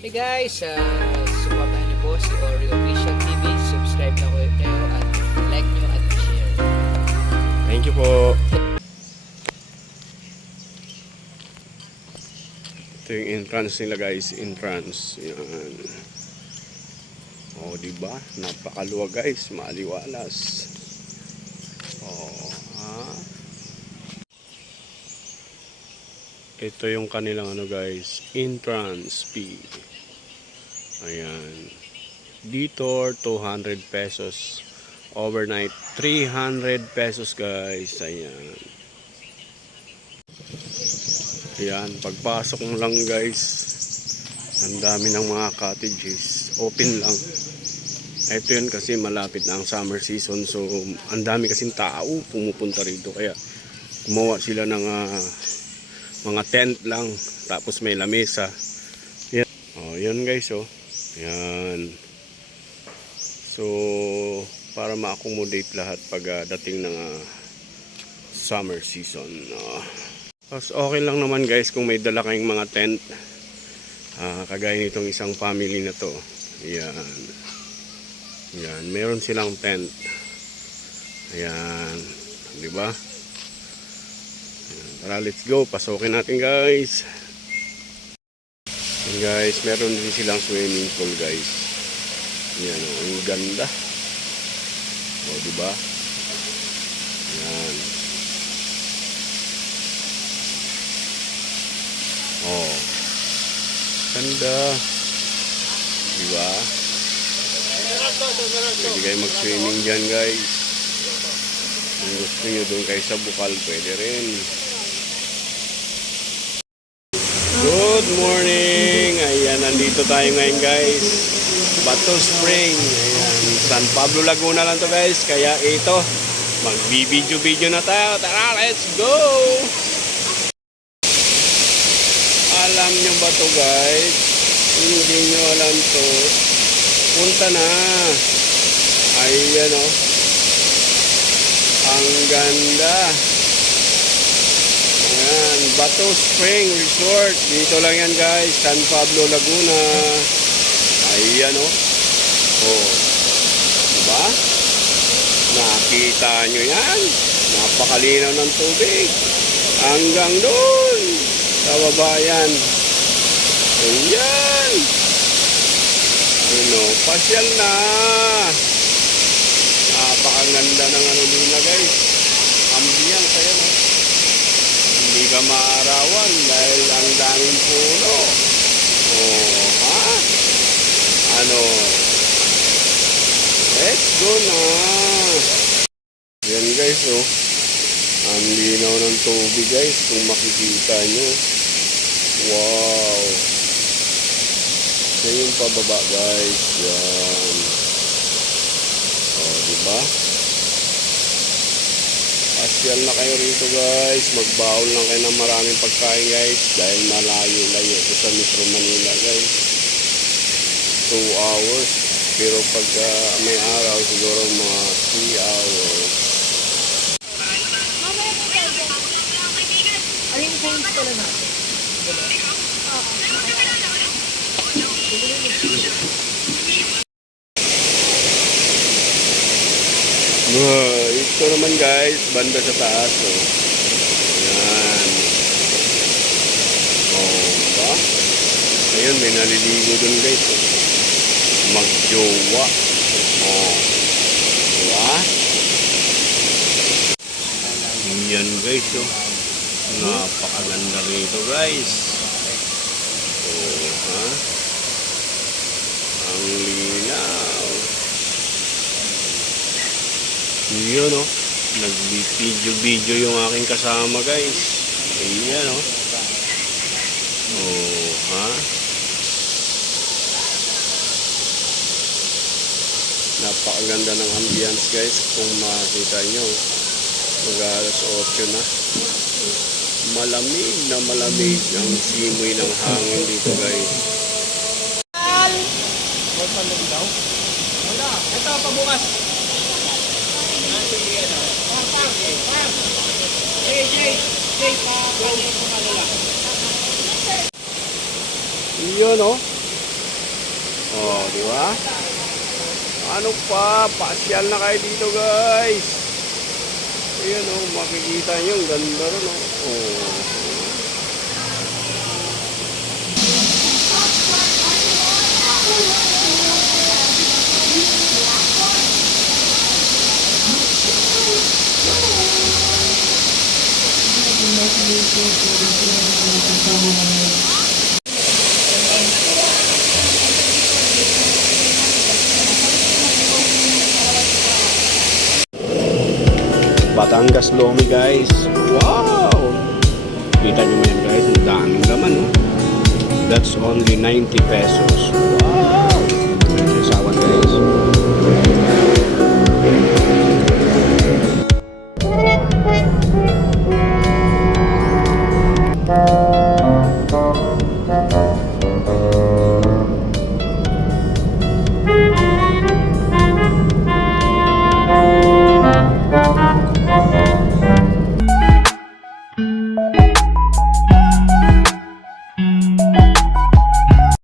Hey guys, uh, supportahan niyo po si Oreo Official TV. Subscribe na kayo kayo at like niyo at share. Thank you po. Ito yung entrance nila guys, entrance. Yan. Oh, di ba? Napakaluwag guys, maliwalas. Oh, ha? Ito yung kanilang ano guys, entrance fee. Ayan. Detour 200 pesos. Overnight 300 pesos guys. Ayan. Ayan, pagpasok lang guys. Ang dami ng mga cottages. Open lang. Ito yun kasi malapit na ang summer season so ang dami kasing tao pumupunta rito kaya gumawa sila ng ah, mga tent lang tapos may lamesa. Yan. Oh, yun guys oh. Yan. So para ma-accommodate lahat pag ah, dating ng ah, summer season. ah. Tapos okay lang naman guys kung may dala kayong mga tent. Ah, kagaya nitong isang family na to. Yan. Yan, meron silang tent. Ayan. Di ba? Tara, let's go. Pasokin natin guys. Ayan, guys, meron din silang swimming pool guys. Yan, oh, ang ganda. O, di ba? Yan. Oh. Ganda. Di ba? Pwede kayo mag-swimming dyan guys. Kung gusto nyo doon kayo sa bukal, pwede rin. Morning! Ayan, nandito tayo ngayon guys. Bato Spring. Ayan, San Pablo Laguna lang to guys. Kaya ito, magbibideo-video na tayo. Tara, let's go! Alam nyo ba to guys? Hindi nyo alam to. Punta na. Ayan o. Ang ganda. Ayan. Bato Spring Resort. Dito lang yan guys. San Pablo, Laguna. Ayan o. Oh. Diba? Nakita nyo yan. Napakalinaw ng tubig. Hanggang doon. Sa baba yan. Ayan. Ano, pasyal na. Napakaganda ng ano nila guys. Ambience, ayan o. Hindi ka maarawan dahil ang daming puno. Oh, ha? Ano? Let's go na. Yan guys, oh. Ang linaw ng tubig guys kung makikita nyo. Wow. Yan yung pababa guys. Yan. Oh, diba? Pasyal na kayo rito guys. Magbaon lang kayo ng maraming pagkain guys. Dahil malayo-layo ito sa Metro Manila guys. 2 hours. Pero pag ah, may araw siguro mga 3 hours. Ayun, phones pala na. Uh, ito naman guys, banda sa taas. Oh. Yan. Oh, ba? Ayun, may naliligo dun guys. Oh. Magjowa. Oh. Diba? Yan guys. Oh. Napakaganda rito guys. Oh, ha? Ang linaw. Yun oh. Nag-video-video yung aking kasama guys. Ayan oh. Oh, ha? Napakaganda ng ambience guys kung makita nyo. Mag alas 8 na. Malamig na malamig ang simoy ng hangin dito guys. Wala, ito pa, pa, Yun oh. Oh, di ba? Ano pa? Pasyal na kayo dito, guys. Ayan, oh, makikita nyo. Ang ganda rin, oh. oh. Batangas Lomi, guys. Wow! Kita nyo mo yan, guys. Ang daming laman, oh. That's only 90 pesos. Wow!